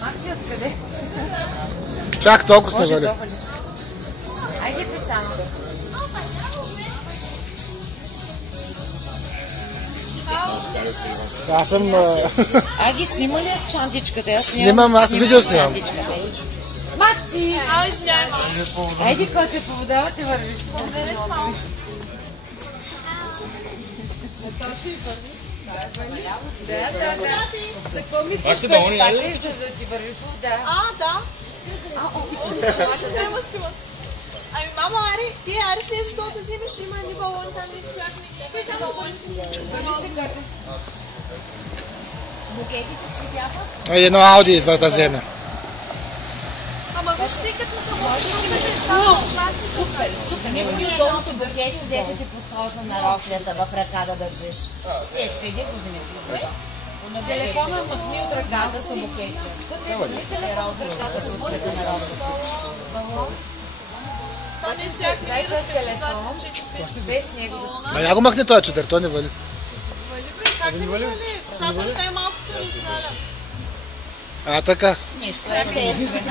Макси, откъде? Чак толкова сме вали. Айде писано. Аз съм... Ги снима ли с чантичката? Снимам, аз видео снимам. Макси! Ай, извиняй, малко. Айде, кой те поводава, те върви. Поведете малко. Да. За какво мислиш, че не пали, за да ти върви повода? Да. Ще ма снимат. Ами, мамо, ари, ти ари след да взимеш, има ни балон там и чакни. Кой са балони? Букетите цветяха? Едно Ауди идва да вземе. Ама виж, тъй като са Можеш ли да Супер. Нема ни удобното букети, дето ти подхожда на роклята в ръка да държиш. Ще иди го вземи. Телефона махни от ръката си. Махни телефона от ръката си от цвета на роклята. Дай без телефон, без него да си. Я го махне този чадър, той не вали. Вали, бе, как да не вали? Садко те малко се разваля. Така. Нищо, естествено.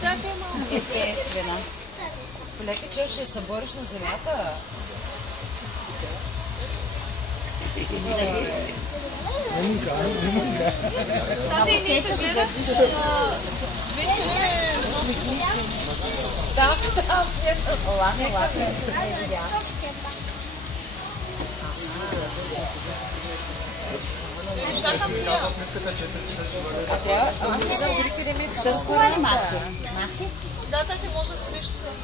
Чакай малко. Естествено. Полека, че ще се бориш на земята. Стати и ние ще гледаш. Вижте ли Да. Ладно. чакам тия. Аз не знам дори къде ми е според Макси. Макси? Да, ти може да стоиш тук.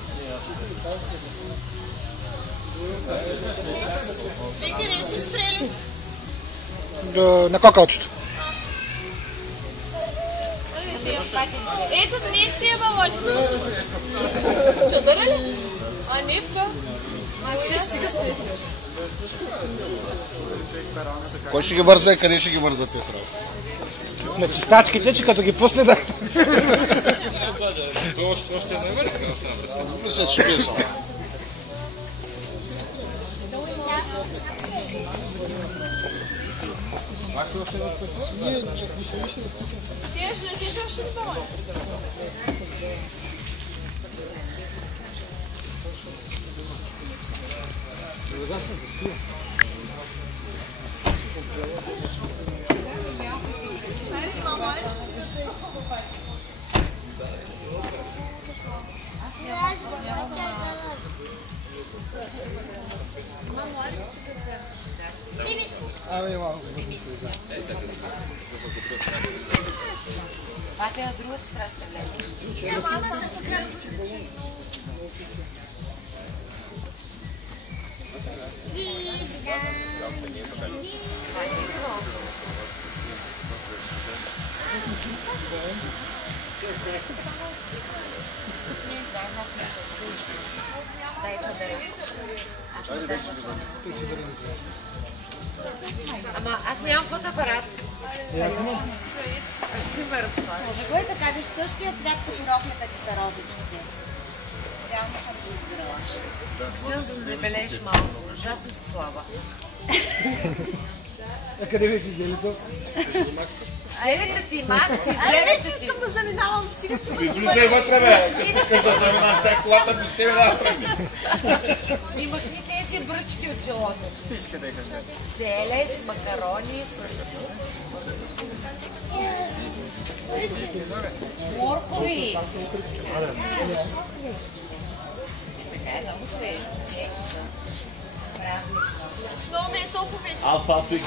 Вие къде си спрели? На кокалчето. Ето, не с тия балони. Чадъра ли? Нивка. Все стига с тия. Кой ще ги вързва и къде ще ги вързва, Петра? На чистачките, че като ги пусне да... Още не върви, Мисля, че ще са. Ти ще носиш още ли балони? Това е от другата страна ще гледаш. Ама аз нямам фотоапарат. Може го е да кажеш същия цвят като роклята, че са розичките. Реално съм го избирала. Ксил, за да дебелееш малко. Ужасно си слаба. А къде беше зелето? Зелето ти, Макси, Не, зелето че ти. искам да заминавам. Стига с това. Влизай вътре, бе! Искаш да заминам тази колата, без тебе да тръгне. И махни тези бръчки от челото. Зеле с макарони, с... моркови. Така е много свежо. Много ме е толкова вече. Алфа, пик.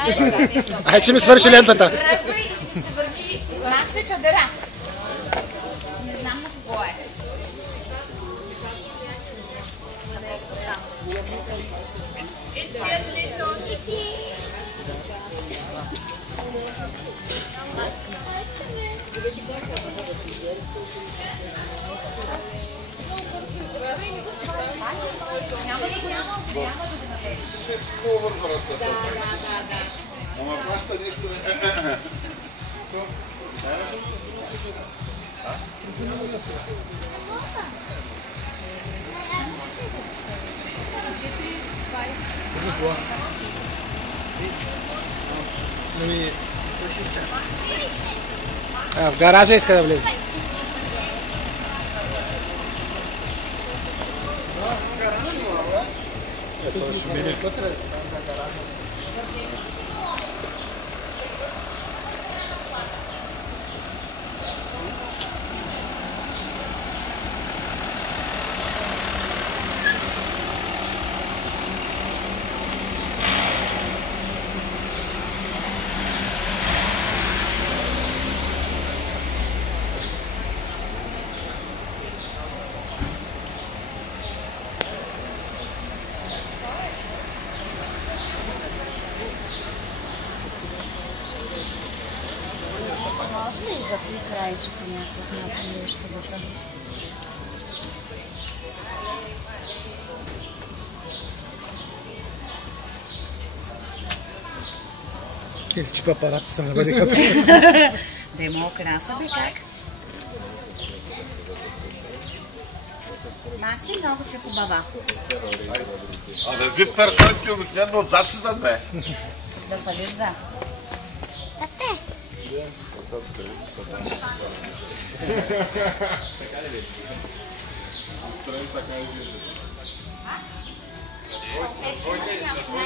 Ай, че ми свърши лентата. Тръгвай и се върни. Макси, чадъра. Не знам на кого е. Тия две са още. Няма да го намериш. Много вързва ръската. Ама плаща нещо не... В гаража иска да влезе. Ето ще мине. Може ли за три краичка някакъв начин нещо да са? Че папараци се наведиха тук. Да има окраса, бе как? Макси много се хубава. Абе, ви персоните обикновено отзад си зад бе. Да се вижда. Тате!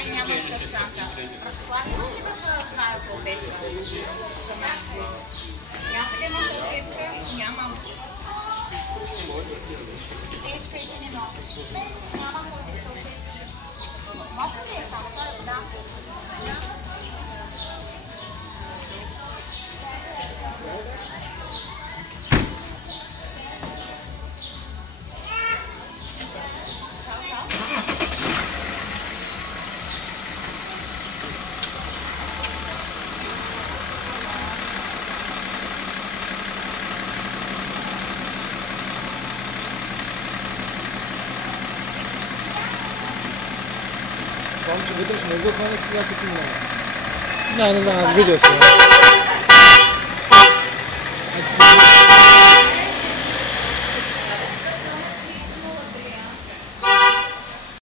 Няма в тъщанка. Слагаш ли в това салфетка? За Макси. Някъде има салфетка? Нямам. Течка и ти не носиш. Няма ходи салфетки. Мокра ли е само? Да. Не знам, аз видео си.